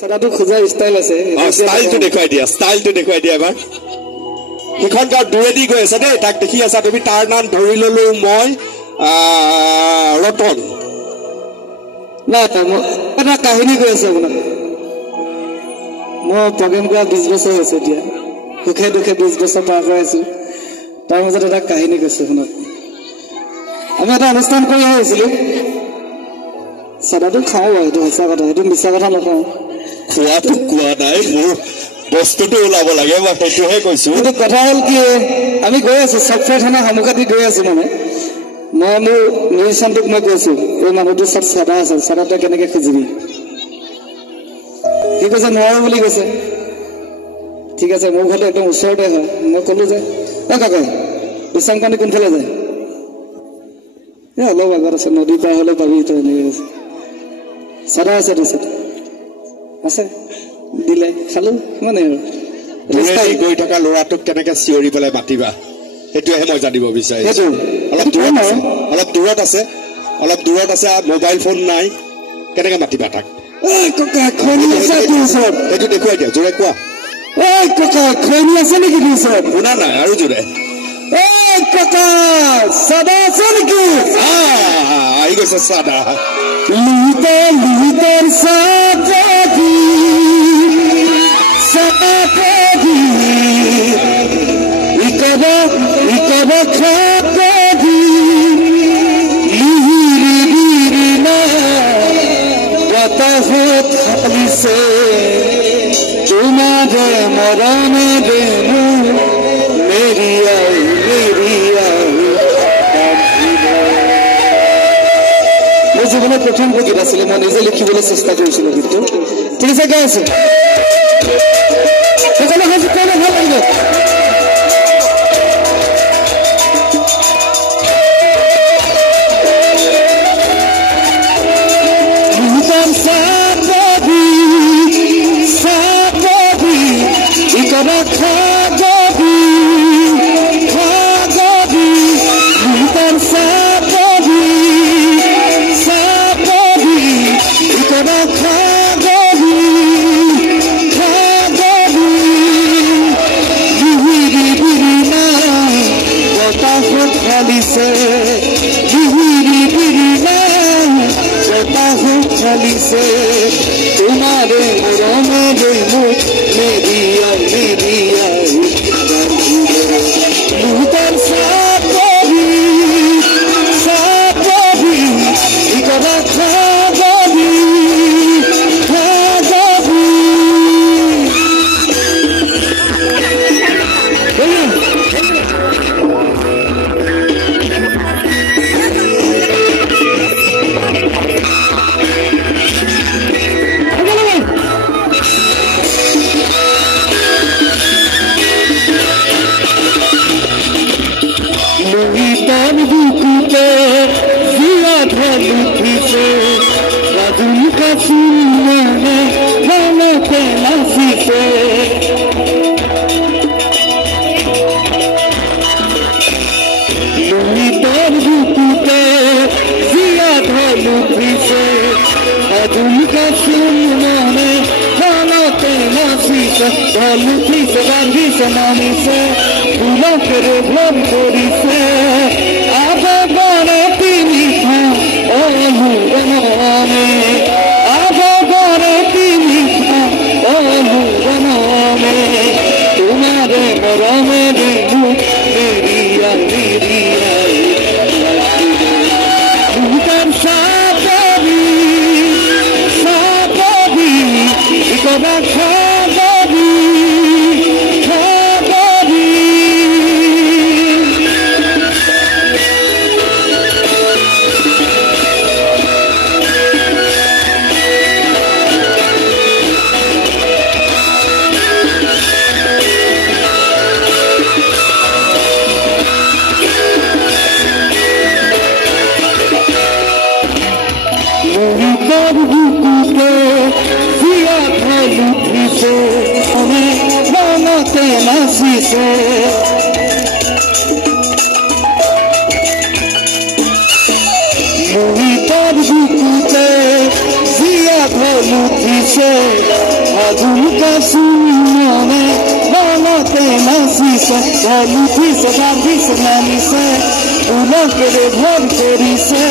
সাদাটো খোজা স্টাইল আছে স্টাইলটো দেখুৱাই দিয়া এবাৰ এখন গাঁও দূৰেদি গৈ আছে দেই তাক দেখি আছা তুমি তাৰ নাম ধৰি ললো মই ৰতন না এটা কাহিনী কৈ আছে আপোনাক মই প্ৰগ্ৰেম কৰা 20 বছৰ হৈছে এতিয়া সুখে দুখে 20 বছৰ পাৰ কৰি আছো তাৰ মাজত এটা কাহিনী কৈছে আপোনাক আমি এটা অনুষ্ঠান কৰি আহিছিলো সাদাটো খাওঁ এইটো সঁচা কথা এইটো মিছা কথা নকওঁ খোৱাটো কোৱা নাই মোৰ বস্তুটো ওলাব লাগে মই সেইটোহে কৈছো কিন্তু কথা হ'ল কি আমি গৈ আছো ছফ্টৱেৰ থানা সন্মুখতে গৈ আছো মানে মই মোৰ নিউজনটোক মই কৈছো এই মানুহটো চব সাদা আছে সাদাটো কেনেকৈ খুজিবি কি কৈছে নোৱাৰো বুলি কৈছে ঠিক আছে মোৰ ঘৰটো একদম ওচৰতে হয় মই ক'লো যে কাকা বিশাংপানী কোনফালে যায় অলপ আগত আছে নদী পাৰ হ'লে পাবি তই এনেকৈ কৈছে সাদা আছে তাৰপিছত আছে দিলে খালো মানে আৰু গৈ থকা ল'ৰাটোক কেনেকৈ চিঞৰি পেলাই মাতিবা সেইটোহে মই জানিব বিচাৰিছো অলপ দূৰত আছে মোবাইল ফোন নাই কেনেকৈ মাতিবা তাক সেইটো দেখুৱাই দিয়া জোৰে কোৱা খৈনি আছে নেকি ওচৰত শুনা নাই আৰু জোৰে সাদা আছে নেকি আহি গৈছে সাদা লিহিতৰ সাদী সাদী ইকব খাদি লিহিৰি না বতাহত খালিছে তোমাৰ মৰণে দেনু মেৰি আই মোৰ জীৱনৰ প্ৰথম গীত আছিলে মই নিজে লিখিবলৈ চেষ্টা কৰিছিলো গীতটো ঠিক আছে গাই আছো সকলো ভাল লাগিব तुम्हारे मुरों में मेरी मुहतर साबी इकरा खाबी फूलों के रोग थोड़ी से आप बने पीनी बनाने आप बने पीनी बनाने तुम्हारे मरों में मेरी साबी इकरा खाबी Love you, ঝুমকাছি মনে মনতে নাচিছে উঠিছে বাঁধিছে নামিছে উলকেৰে ভৰ কৰিছে